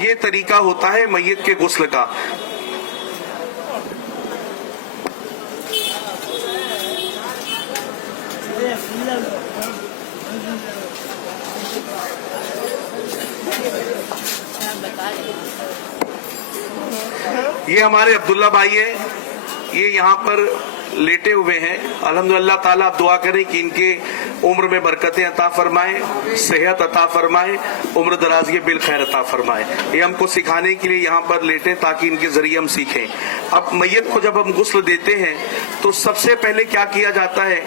یہ طریقہ ہوتا ہے میت کے غسل کا۔ یہ ہمارے عبداللہ بھائی ہیں، یہ یہاں پر لیٹے ہوئے ہیں۔ الحمدللہ تعالیٰ آپ دعا کریں کہ ان کے عمر میں برکتیں عطا فرمائے، صحت عطا فرمائے، عمر درازی بالخیر عطا فرمائے۔ یہ ہم کو سکھانے کے لیے یہاں پر لیٹے تاکہ ان کے ذریعے ہم سیکھیں۔ اب میت کو جب ہم غسل دیتے ہیں تو سب سے پہلے کیا کیا جاتا ہے؟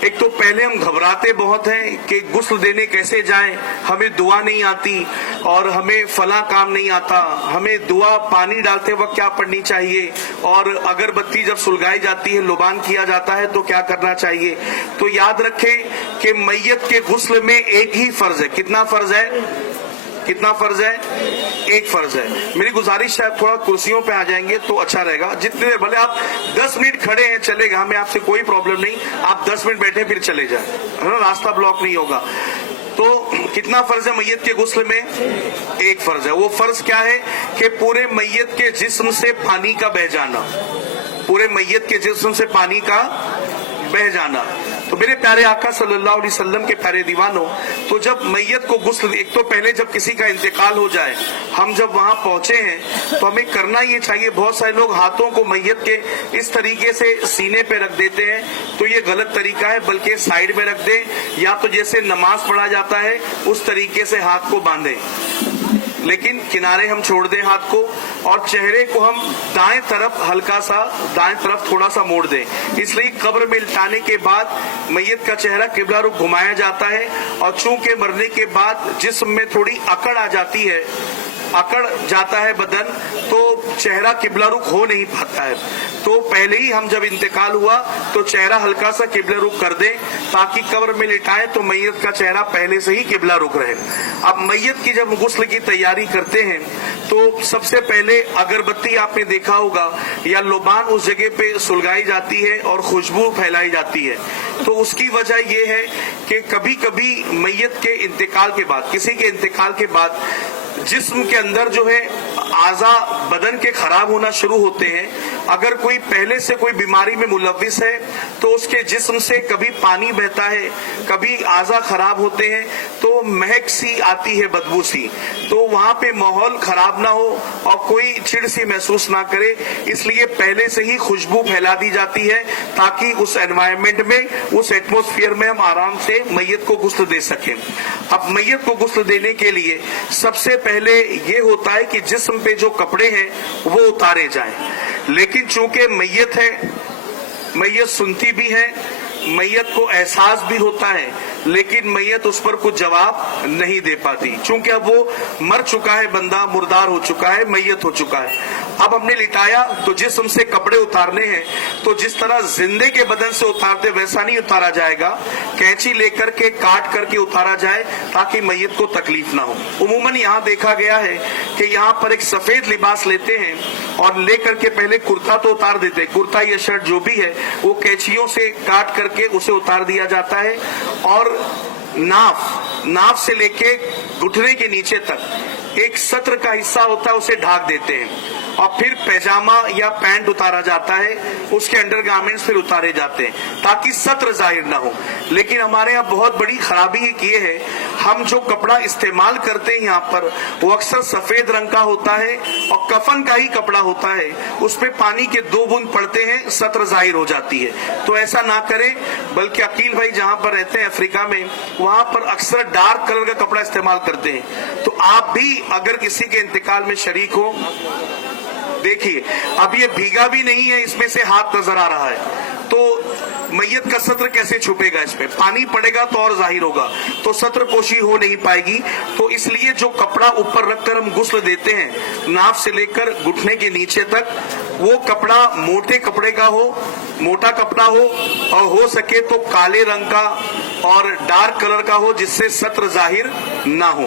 ایک تو پہلے ہم گھبراتے بہت ہیں کہ غسل دینے کیسے جائیں، ہمیں دعا نہیں آتی اور ہمیں فلاں کام نہیں آتا، ہمیں دعا پانی ڈالتے وقت کیا پڑھنی چاہیے، اور اگر بتی جب سلگائی جاتی ہے، لبان کیا جاتا ہے تو کیا کرنا چاہیے۔ تو یاد رکھیں کہ میت کے غسل میں ایک ہی فرض ہے۔ کتنا فرض ہے؟ کتنا فرض ہے؟ ایک فرض ہے۔ میری گزارش ہے تھوڑا کرسیوں پہ آ جائیں گے تو اچھا رہے گا۔ جتنے بھلے آپ 10 منٹ کھڑے ہیں چلے گا، ہمیں آپ سے کوئی پرابلم نہیں، آپ 10 منٹ بیٹھے پھر چلے جائیں، راستہ بلاک نہیں ہوگا۔ تو کتنا فرض ہے میت کے غسل میں؟ ایک فرض ہے۔ وہ فرض کیا ہے کہ پورے میت کے جسم سے پانی کا بہہ جانا، پورے میت کے جسم سے پانی کا بہہ جانا۔ تو میرے پیارے آقا صلی اللہ علیہ وسلم کے پیارے دیوانوں، تو جب میت کو غسل، ایک تو پہلے جب کسی کا انتقال ہو جائے، ہم جب وہاں پہنچے ہیں تو ہمیں کرنا یہ چاہیے، بہت سارے لوگ ہاتھوں کو میت کے اس طریقے سے سینے پہ رکھ دیتے ہیں، تو یہ غلط طریقہ ہے، بلکہ سائیڈ میں رکھ دیں، یا تو جیسے نماز پڑھا جاتا ہے اس طریقے سے ہاتھ کو باندھیں، لیکن کنارے ہم چھوڑ دیں ہاتھ کو، اور چہرے کو ہم دائیں طرف ہلکا سا، دائیں طرف تھوڑا سا موڑ دیں۔ اس لیے قبر میں لٹانے کے بعد میت کا چہرہ قبلہ رخ گھمایا جاتا ہے، اور چونکہ مرنے کے بعد جسم میں تھوڑی اکڑ آ جاتی ہے، اکڑ جاتا ہے بدن، تو چہرہ قبلہ رخ ہو نہیں پاتا ہے۔ تو پہلے ہی ہم جب انتقال ہوا تو چہرہ ہلکا سا قبلہ رخ کر دیں تاکہ قبر میں لٹائیں تو میت کا چہرہ پہلے سے ہی قبلہ رخ رہے۔ اب میت کی جب غسل کی تیاری کرتے ہیں تو سب سے پہلے اگربتی آپ نے دیکھا ہوگا یا لبان اس جگہ پہ سلگائی جاتی ہے اور خوشبو پھیلائی جاتی ہے۔ تو اس کی وجہ یہ ہے کہ کبھی کبھی میت کے انتقال کے بعد، کسی کے انتقال کے بعد جسم کے اندر جو ہے اعضاء بدن کے خراب ہونا شروع ہوتے ہیں۔ اگر کوئی پہلے سے کوئی بیماری میں ملوث ہے تو اس کے جسم سے کبھی پانی بہتا ہے، کبھی اعضاء خراب ہوتے ہیں، تو مہک سی آتی ہے، بدبو سی، تو وہاں پہ ماحول خراب نہ ہو اور کوئی چڑ سی محسوس نہ کرے، اس لیے پہلے سے ہی خوشبو پھیلا دی جاتی ہے تاکہ اس انوائرمنٹ میں، اس ایٹموسفیئر میں ہم آرام سے میت کو غسل دے سکیں۔ اب میت کو غسل دینے کے لیے سب سے پہلے یہ ہوتا ہے کہ جسم پہ جو کپڑے ہیں وہ اتارے جائیں، لیکن چونکہ میت ہے، میت سنتی بھی ہے، میت کو احساس بھی ہوتا ہے، لیکن میت اس پر کچھ جواب نہیں دے پاتی، چونکہ اب وہ مر چکا ہے، بندہ مردار ہو چکا ہے، میت ہو چکا ہے۔ اب ہم نے لٹایا تو جسم سے کپڑے اتارنے ہیں، تو جس طرح زندے کے بدن سے اتارتے ویسا نہیں اتارا جائے گا، کینچی لے کر کے کاٹ کر کے اتارا جائے تاکہ میت کو تکلیف نہ ہو۔ عموماً یہاں دیکھا گیا ہے کہ یہاں پر ایک سفید لباس لیتے ہیں اور لے کر کے پہلے کرتا تو اتار دیتے، کرتا یا شرٹ جو بھی ہے وہ کینچیوں سے کاٹ کر کے اسے اتار دیا جاتا ہے، اور ناف سے لے کے گھٹنے کے نیچے تک ایک سطر کا حصہ ہوتا ہے اسے ڈھانک دیتے ہیں، اور پھر پیجامہ یا پینٹ اتارا جاتا ہے، اس کے انڈر گارمنٹس پھر اتارے جاتے ہیں تاکہ سطر ظاہر نہ ہو۔ لیکن ہمارے یہاں بہت بڑی خرابی یہ ہے، ہم جو کپڑا استعمال کرتے ہیں یہاں پر وہ اکثر سفید رنگ کا ہوتا ہے اور کفن کا ہی کپڑا ہوتا ہے، اس پہ پانی کے 2 بوند پڑتے ہیں، سطر ظاہر ہو جاتی ہے۔ تو ایسا نہ کریں، بلکہ عقیل بھائی جہاں پر رہتے ہیں افریقہ میں، وہاں پر اکثر ڈارک کلر کا کپڑا استعمال کرتے ہیں۔ تو آپ بھی اگر کسی کے انتقال میں شریک ہو، دیکھیے اب یہ بھیگا بھی نہیں ہے، اس میں سے ہاتھ نظر آ رہا ہے، تو میت کا سطر کیسے چھپے گا؟ اس پہ پانی پڑے گا تو اور ظاہر ہوگا، تو سطر پوشی ہو نہیں پائے گی۔ تو اس لیے جو کپڑا اوپر رکھ کر ہم غسل دیتے ہیں، ناف سے لے کر گھٹنے کے نیچے تک، وہ کپڑا موٹے کپڑے کا ہو، موٹا کپڑا ہو، اور ہو سکے تو کالے رنگ کا اور ڈارک کلر کا ہو جس سے سطر ظاہر نہ ہو۔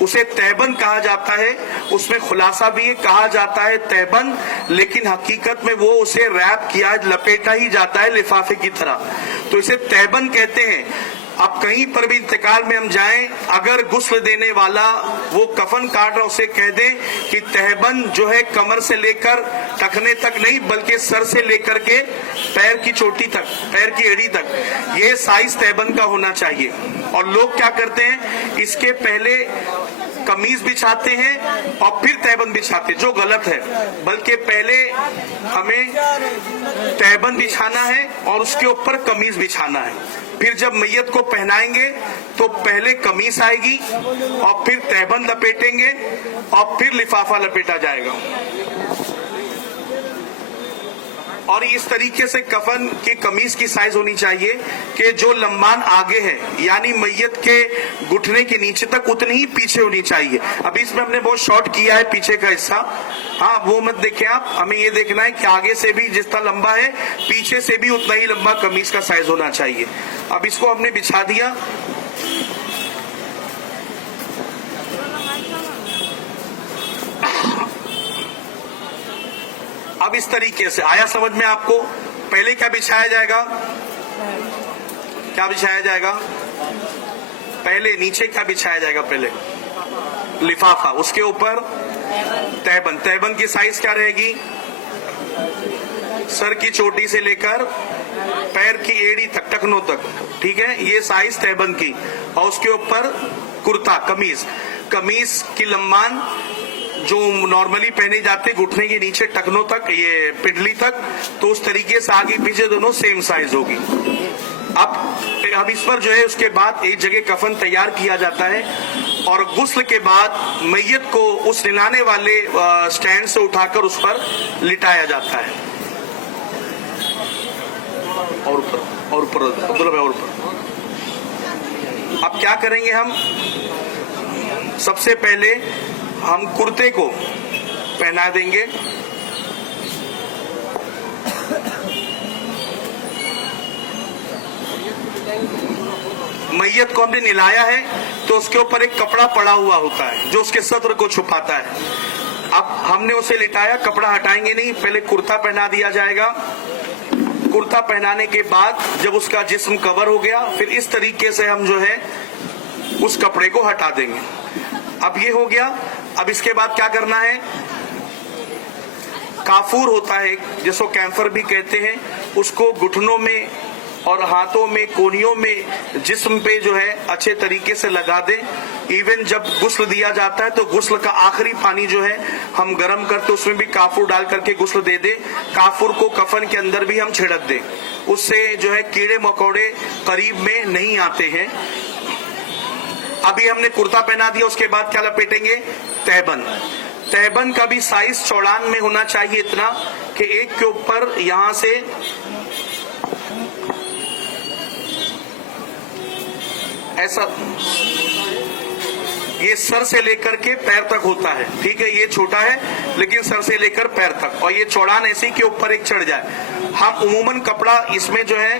اسے تہبند کہا جاتا ہے. اس میں خلاصہ بھی یہ کہا جاتا ہے تہبند, لیکن حقیقت میں وہ اسے ریپ کیا لپیٹا ہی جاتا ہے لفافے کی طرح, تو اسے تہبند کہتے ہیں. اب کہیں پر بھی انتقال میں ہم جائیں, اگر غسل دینے والا وہ کفن کاٹ رہا اسے کہہ دیں کہ تہبند جو ہے کمر سے لے کر ٹخنے تک نہیں بلکہ سر سے لے کر کے پیر کی چوٹی تک, پیر کی ایڑی تک, یہ سائز تہبند کا ہونا چاہیے. اور لوگ کیا کرتے ہیں, اس کے پہلے قمیض بچھاتے ہیں اور پھر تہبند بچھاتے ہیں, جو غلط ہے. بلکہ پہلے ہمیں تہبند بچھانا ہے اور اس کے اوپر قمیض بچھانا ہے. پھر جب میت کو پہنائیں گے تو پہلے قمیص آئے گی اور پھر تہبند لپیٹیں گے اور پھر لفافہ لپیٹا جائے گا. اور اس طریقے سے کفن کی قمیص کی سائز ہونی چاہیے کہ جو لمبان آگے ہے, یعنی میت کے گھٹنے کے نیچے تک اتنی ہی پیچھے ہونی چاہیے. ابھی اس میں ہم نے بہت شارٹ کیا ہے پیچھے کا حصہ, ہاں وہ مت دیکھیں آپ, ہمیں یہ دیکھنا ہے کہ آگے سے بھی جس طرح لمبا ہے پیچھے سے بھی اتنا ہی لمبا قمیص کا سائز ہونا چاہیے. اب اس کو ہم نے بچھا دیا. اب اس طریقے سے آیا سمجھ میں آپ کو. پہلے کیا بچھایا جائے گا, کیا بچھایا جائے گا پہلے, نیچے کیا بچھایا جائے گا پہلے, لفافہ, اس کے اوپر تہبند. تہبند کی سائز کیا رہے گی, سر کی چوٹی سے لے کر پیر کی ایڑی تک, ٹخنوں تک, ٹھیک ہے, یہ سائز تہبند کی. اور اس کے اوپر کرتا, قمیض. قمیض کی لمبان جو نارملی پہنے جاتے گھٹنے کے نیچے ٹخنوں تک, یہ پڈلی تک, تو اس طریقے سے آگے پیچھے دونوں سیم سائز ہوگی. اب اس پر جو ہے اس کے بعد ایک جگہ کفن تیار کیا جاتا ہے اور غسل کے بعد میت کو اس نلانے والے سٹینڈ سے اٹھا کر اس پر لٹایا جاتا ہے. اور اوپر عبداللہ بھائی, اور اوپر. اب کیا کریں گے ہم, سب سے پہلے ہم کرتے کو پہنا دیں گے. میت کو ہم نے نلایا ہے تو اس کے اوپر ایک کپڑا پڑا ہوا ہوتا ہے جو اس کے سطر کو چھپاتا ہے. اب ہم نے اسے لٹایا, کپڑا ہٹائیں گے نہیں, پہلے کرتا پہنا دیا جائے گا. کرتا پہنانے کے بعد جب اس کا جسم کور ہو گیا, پھر اس طریقے سے ہم جو ہے اس کپڑے کو ہٹا دیں گے. اب یہ ہو گیا. اب اس کے بعد کیا کرنا ہے, کافور ہوتا ہے جس کو کیمفر بھی کہتے ہیں, اس کو گھٹنوں میں اور ہاتھوں میں, کونیوں میں, جسم پہ جو ہے اچھے طریقے سے لگا دیں. ایون جب غسل دیا جاتا ہے تو غسل کا آخری پانی جو ہے ہم گرم کرتے اس میں بھی کافور ڈال کر کے غسل دے دیں. کافور کو کفن کے اندر بھی ہم چھڑک دیں, اس سے جو ہے کیڑے مکوڑے قریب میں نہیں آتے ہیں. ابھی ہم نے کرتا پہنا دیا, اس کے بعد کیا لپیٹیں گے, تہبند. تہبند کا بھی سائز چوڑان میں ہونا چاہیے اتنا کہ ایک کے اوپر یہاں سے ایسا, یہ سر سے لے کر کے پیر تک ہوتا ہے, ٹھیک ہے, یہ چھوٹا ہے لیکن سر سے لے کر پیر تک, اور یہ چوڑان ایسی کے اوپر ایک چڑھ جائے. ہم عموماً کپڑا اس میں جو ہے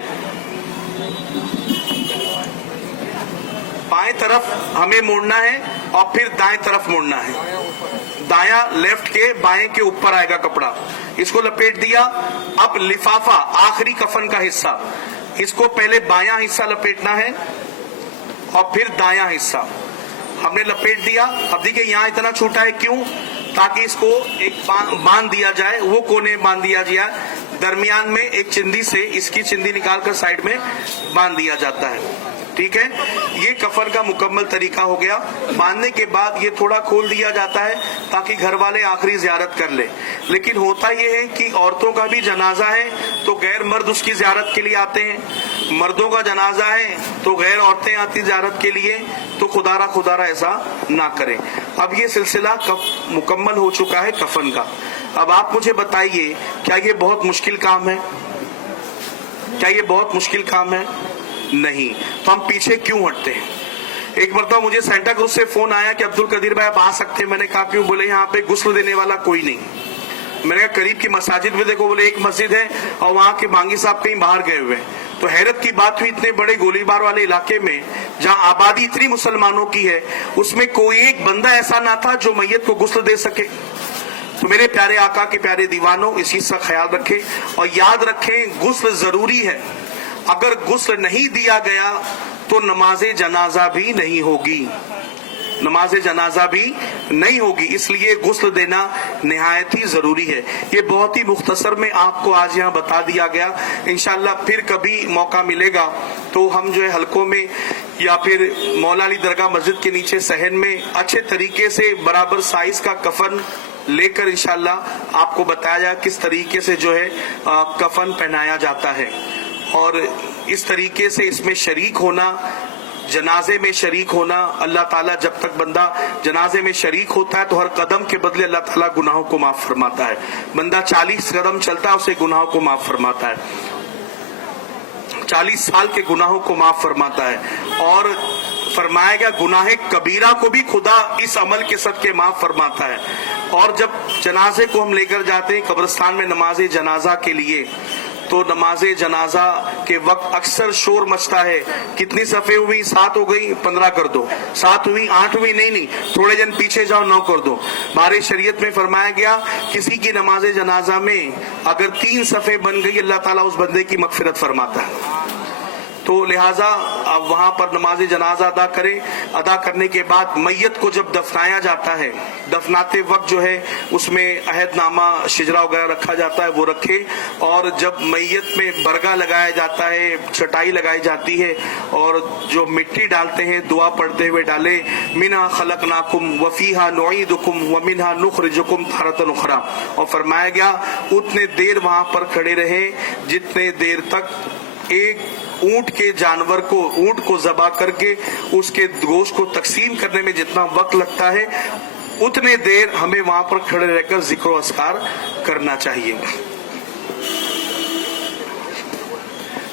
بائیں طرف ہمیں موڑنا ہے اور پھر دائیں طرف موڑنا ہے. دایاں لیفٹ کے بائیں کے اوپر آئے گا کپڑا. اس کو لپیٹ دیا. اب لفافہ آخری کفن کا حصہ, اس کو پہلے بایاں حصہ لپیٹنا ہے اور پھر دایاں حصہ ہم نے لپیٹ دیا. اب دیکھیں یہاں اتنا چھوٹا ہے, کیوں, تاکہ اس کو ایک باندھ دیا جائے, وہ کونے باندھ دیا جائے. درمیان میں ایک چندی سے اس کی چندی نکال کر سائڈ میں باندھ دیا جاتا ہے, ٹھیک ہے. یہ کفن کا مکمل طریقہ ہو گیا. باندھنے کے بعد یہ تھوڑا کھول دیا جاتا ہے تاکہ گھر والے آخری زیارت کر لیں. لیکن ہوتا یہ ہے کہ عورتوں کا بھی جنازہ ہے تو غیر مرد اس کی زیارت کے لیے آتے ہیں, مردوں کا جنازہ ہے تو غیر عورتیں آتی زیارت کے لیے, تو خدا را ایسا نہ کریں. اب یہ سلسلہ مکمل ہو چکا ہے کفن کا. اب آپ مجھے بتائیے, کیا یہ بہت مشکل کام ہے, کیا یہ بہت مشکل کام ہے؟ نہیں. تو ہم پیچھے کیوں ہٹتے ہیں؟ ایک مرتبہ مجھے سینٹا کروز سے فون آیا کہ عبد القدیر بھائی آپ آ سکتے ہیں. میں نے کہا کیوں؟ بولے یہاں پہ غسل دینے والا کوئی نہیں. میں نے کہا قریب کی مساجد میں دیکھو. بولے ایک مسجد ہے اور وہاں کے بانگی صاحب کہیں باہر گئے ہوئے ہیں. تو حیرت کی بات ہوئی اتنے بڑے گولی بار والے علاقے میں جہاں آبادی اتنی مسلمانوں کی ہے اس میں کوئی ایک بندہ ایسا نہ تھا جو میت کو غسل دے سکے. تو میرے پیارے آقا کے پیارے دیوانوں اس چیز کا خیال رکھیں اور یاد رکھیں غسل ضروری ہے. اگر غسل نہیں دیا گیا تو نماز جنازہ بھی نہیں ہوگی، نماز جنازہ بھی نہیں ہوگی. اس لیے غسل دینا نہایت ہی ضروری ہے. یہ بہت ہی مختصر میں آپ کو آج یہاں بتا دیا گیا. انشاءاللہ پھر کبھی موقع ملے گا تو ہم جو ہے حلقوں میں یا پھر مولا علی درگاہ مسجد کے نیچے صحن میں اچھے طریقے سے برابر سائز کا کفن لے کر انشاءاللہ آپ کو بتایا جائے کس طریقے سے جو ہے کفن پہنایا جاتا ہے. اور اس طریقے سے اس میں شریک ہونا، جنازے میں شریک ہونا، اللہ تعالیٰ جب تک بندہ جنازے میں شریک ہوتا ہے تو ہر قدم کے بدلے اللہ تعالیٰ گناہوں کو معاف فرماتا ہے. بندہ 40 قدم چلتا ہے اسے گناہوں کو معاف فرماتا ہے، 40 سال کے گناہوں کو معاف فرماتا ہے. اور فرمایا گیا گناہ کبیرہ کو بھی خدا اس عمل کے صدقے معاف فرماتا ہے. اور جب جنازے کو ہم لے کر جاتے ہیں قبرستان میں نماز جنازہ کے لیے تو نماز جنازہ کے وقت اکثر شور مچتا ہے. کتنی صفیں ہوئی؟ 7 ہو گئی، 15 کر دو. 7 ہوئی، 8 ہوئی، نہیں تھوڑے جن پیچھے جاؤ، 9 کر دو. ہمارے شریعت میں فرمایا گیا کسی کی نماز جنازہ میں اگر 3 صفیں بن گئی اللہ تعالیٰ اس بندے کی مغفرت فرماتا ہے. تو لہٰذا اب وہاں پر نماز جنازہ ادا کرنے کے بعد میت کو جب دفنایا جاتا ہے، دفناتے وقت جو ہے اس میں عہد نامہ شجرہ وغیرہ رکھا جاتا ہے، وہ رکھے. اور جب میت میں برگا لگایا جاتا ہے، چٹائی لگائی جاتی ہے اور جو مٹی ڈالتے ہیں دعا پڑھتے ہوئے ڈالے منہا خلقناکم وفیہا نعیدکم ومنہا نخرجکم تارۃ اخری. اور فرمایا گیا اتنے دیر وہاں پر کھڑے رہے جتنے دیر تک ایک اونٹ کے جانور کو، اونٹ کو ذبح کر کے اس کے گوشت کو تقسیم کرنے میں جتنا وقت لگتا ہے اتنے دیر ہمیں وہاں پر کھڑے رہ کر ذکر و اذکار کرنا چاہیے.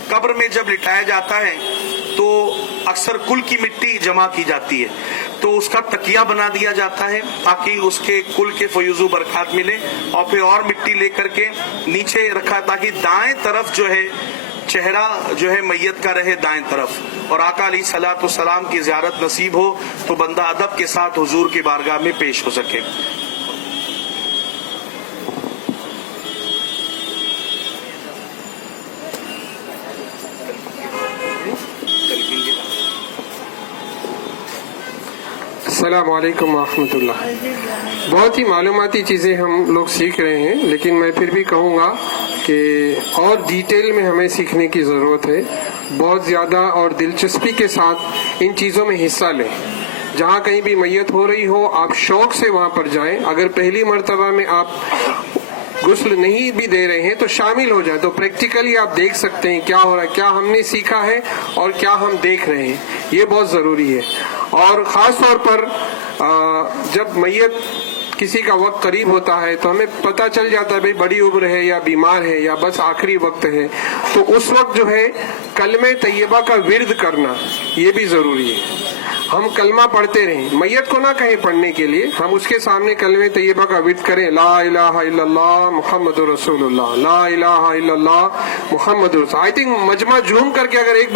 قبر میں جب لٹایا جاتا ہے تو اکثر کل کی مٹی جمع کی جاتی ہے تو اس کا تکیہ بنا دیا جاتا ہے تاکہ اس کے کل کے فیوز و برکات ملے. اور پھر اور مٹی لے کر کے نیچے رکھا تاکہ دائیں طرف جو ہے چہرہ جو ہے میت کا رہے دائیں طرف اور آقا علیہ الصلوۃ والسلام کی زیارت نصیب ہو تو بندہ ادب کے ساتھ حضور کی بارگاہ میں پیش ہو سکے. السلام علیکم ورحمۃ اللہ. بہت ہی معلوماتی چیزیں ہم لوگ سیکھ رہے ہیں لیکن میں پھر بھی کہوں گا کہ اور ڈیٹیل میں ہمیں سیکھنے کی ضرورت ہے. بہت زیادہ اور دلچسپی کے ساتھ ان چیزوں میں حصہ لیں. جہاں کہیں بھی میت ہو رہی ہو آپ شوق سے وہاں پر جائیں. اگر پہلی مرتبہ میں آپ غسل نہیں بھی دے رہے ہیں تو شامل ہو جائے تو پریکٹیکلی آپ دیکھ سکتے ہیں کیا ہو رہا ہے، کیا ہم نے سیکھا ہے اور کیا ہم دیکھ رہے ہیں. یہ بہت ضروری ہے. اور خاص طور پر جب میت کسی کا وقت قریب ہوتا ہے تو ہمیں پتہ چل جاتا ہے بھئی بڑی عمر ہے یا بیمار ہے یا بس آخری وقت ہے تو اس وقت جو ہے کلمہ طیبہ کا ورد کرنا یہ بھی ضروری ہے. ہم کلمہ پڑھتے رہیں، میت کو نہ کہیں پڑھنے کے لیے، ہم اس کے سامنے کلمہ طیبہ کا ورد کریں. لا الہ الا اللہ محمد رسول اللہ، لا الہ الا اللہ محمد رسول. آئی تھنک مجمع جھوم کر کے اگر ایک